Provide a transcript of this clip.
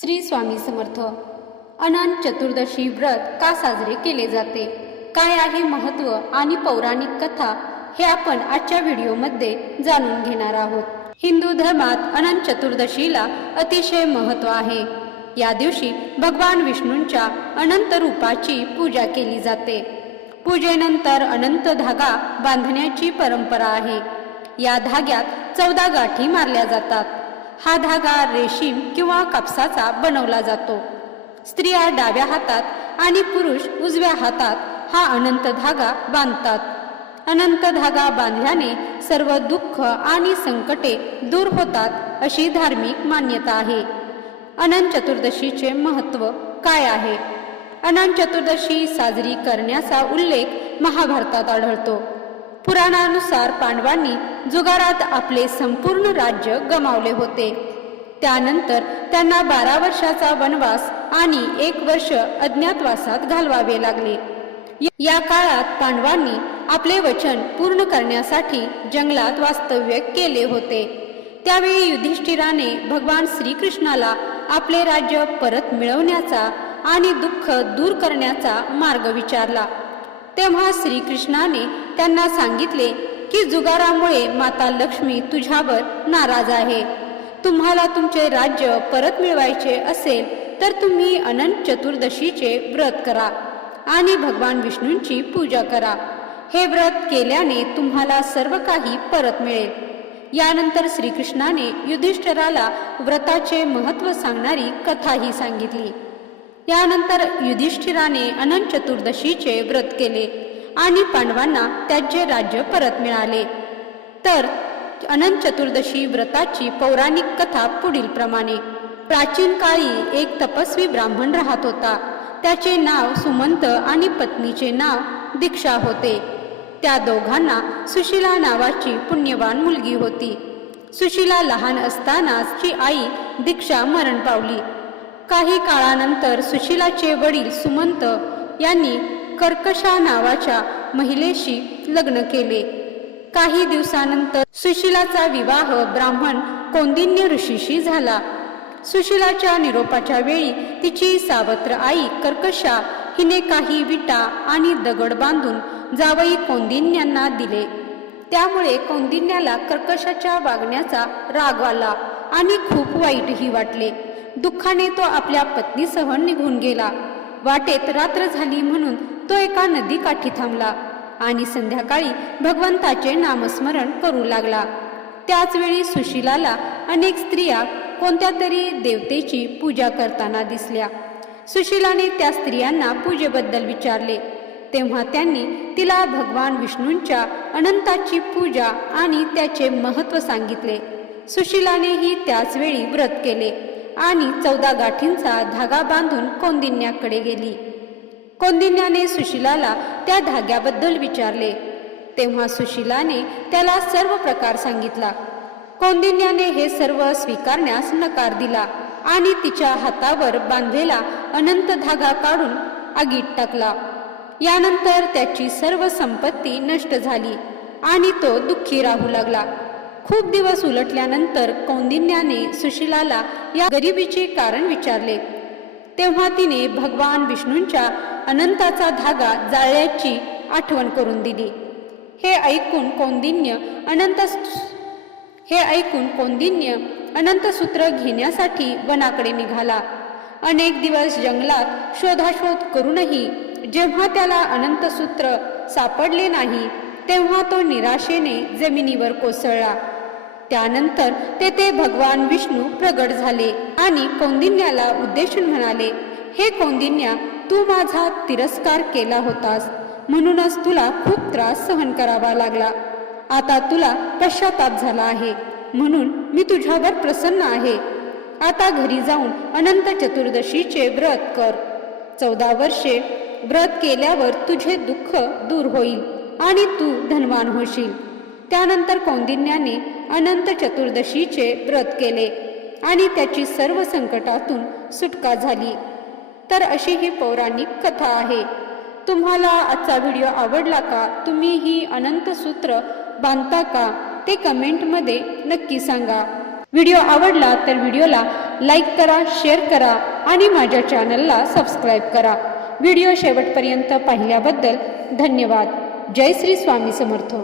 श्री स्वामी समर्थ. अनंत चतुर्दशी व्रत का साजरे केले जाते? काय आहे महत्त्व आणि पौराणिक कथा? हे आपण आजच्या व्हिडिओमध्ये जाणून घेणार आहोत. हिंदू धर्मात अनंत चतुर्दशीला अतिशय महत्त्व आहे. या दिवशी भगवान विष्णूंच्या अनंत रूपाची पूजा केली जाते. पूजेनंतर अनंत धागा बांधण्याची परंपरा आहे. या धाग्यात चौदा गाठी मारल्या जातात. हा धागा रेशीम किंवा कापसाचा बनवला जातो. स्त्रिया डाव्या हातात आणि पुरुष उजव्या हातात हा अनंत धागा बांधतात. अनंत धागा बांधल्याने सर्व दुःख आणि संकटे दूर होतात अशी धार्मिक मान्यता आहे. अनंत चतुर्दशीचे महत्त्व काय आहे? अनंत चतुर्दशी साजरी करण्याचा उल्लेख महाभारतात आढळतो. पुराणानुसार पांडवांनी जुगारात आपले संपूर्ण राज्य गमावले होते. त्यानंतर त्यांना बारा वर्षाचा वनवास आणि एक वर्ष अज्ञातवासात घालवावे लागले. या काळात पांडवांनी आपले वचन पूर्ण करण्यासाठी जंगलात वास्तव्य केले होते. त्यावेळी युधिष्ठिराने भगवान श्रीकृष्णाला आपले राज्य परत मिळवण्याचा आणि दुःख दूर करण्याचा मार्ग विचारला. तेव्हा श्रीकृष्णाने त्यांना सांगितले की जुगारामुळे माता लक्ष्मी तुझ्यावर नाराज आहे. तुम्हाला तुमचे राज्य परत मिळवायचे असेल तर तुम्ही अनंत चतुर्दशीचे व्रत करा आणि भगवान विष्णूंची पूजा करा. हे व्रत केल्याने तुम्हाला सर्व काही परत मिळेल. यानंतर श्रीकृष्णाने युधिष्ठराला व्रताचे महत्त्व सांगणारी कथाही सांगितली. यानंतर युधिष्ठिराने अनंत चतुर्दशीचे व्रत केले आणि पांडवांना त्यांचे राज्य परत मिळाले. तर अनंत चतुर्दशी व्रताची पौराणिक कथा पुढील प्रमाणे. प्राचीन काळी एक तपस्वी ब्राह्मण राहत होता. त्याचे नाव सुमंत आणि पत्नीचे नाव दीक्षा होते. त्या दोघांना सुशिला नावाची पुण्यवान मुलगी होती. सुशिला लहान असतानाच ची आई दीक्षा मरण पावली. काही काळानंतर सुशीलाचे वडील सुमंत यांनी कर्कशा नावाच्या महिलेशी लग्न केले. काही दिवसानंतर सुशीलाचा विवाह ब्राह्मण कौंदिन्य ऋषीशी झाला. सुशीलाच्या निरोपाच्या वेळी तिची सावत्र आई कर्कशा हिने काही विटा आणि दगड बांधून जावई कौंदिन्यांना दिले. त्यामुळे कौंदिन्याला कर्कशाच्या वागण्याचा राग आला आणि खूप वाईटही वाटले. दुःखाने तो आपल्या पत्नीसह निघून गेला. वाटेत रात्र झाली म्हणून तो एका नदीकाठी थांबला आणि संध्याकाळी भगवंताचे नामस्मरण करू लागला. त्याचवेळी सुशीलाला अनेक स्त्रिया कोणत्या तरी देवतेची पूजा करताना दिसल्या. सुशीलाने त्या स्त्रियांना पूजेबद्दल विचारले. तेव्हा त्यांनी तिला भगवान विष्णूंच्या अनंताची पूजा आणि त्याचे महत्त्व सांगितले. सुशीलानेही त्याचवेळी व्रत केले. आणि चौदा गाठींचा धागा बांधून कौंदिन्याकडे गेली. कौंदिन्याने सुशिलाला त्या धाग्याबद्दल विचारले. तेव्हा सुशिलाने त्याला सर्व प्रकार सांगितला. कौंदिन्याने हे सर्व स्वीकारण्यास नकार दिला आणि तिच्या हातावर बांधलेला अनंत धागा काढून आगीत टाकला. यानंतर त्याची सर्व संपत्ती नष्ट झाली आणि तो दुःखी राहू लागला. खूप दिवस उलटल्यानंतर कौंदिन्याने सुशिलाला या गरिबीचे कारण विचारले. तेव्हा तिने भगवान विष्णूंच्या अनंताचा धागा जाळल्याची आठवण करून दिली. हे ऐकून कौंदिन्य अनंत हे ऐकून कौंदिन्य अनंत सूत्र घेण्यासाठी वनाकडे निघाला. अनेक दिवस जंगलात शोधाशोध करूनही जेव्हा त्याला अनंत सूत्र सापडले नाही तेव्हा तो निराशेने जमिनीवर कोसळला. त्यानंतर तेथे भगवान विष्णू प्रगट झाले आणि कौंदिन्याला उद्देशून म्हणाले हे कौंदिन्या तू माझा तिरस्कार केला होतास. म्हणूनच तुला खूप त्रास सहन करावा लागला. आता तुला पश्चाताप झाला आहे. म्हणून मी तुझ्यावर प्रसन्न आहे. आता घरी जाऊन अनंत चतुर्दशीचे व्रत कर. चौदा वर्षे व्रत केल्यावर तुझे दुःख दूर होईल आणि तू धनवान होशील. त्यानंतर कौंदिन्याने अनंत चतुर्दशीचे व्रत केले आणि त्याची सर्व संकटातून सुटका झाली. तर अशी ही पौराणिक कथा आहे. तुम्हाला आजचा व्हिडिओ आवडला का? तुम्ही ही अनंत सूत्र बांधता का? ते कमेंटमध्ये नक्की सांगा. व्हिडिओ आवडला तर व्हिडिओला लाईक करा शेअर करा आणि माझ्या चॅनलला सबस्क्राईब करा. व्हिडिओ शेवटपर्यंत पाहिल्याबद्दल धन्यवाद. जय श्री स्वामी समर्थ.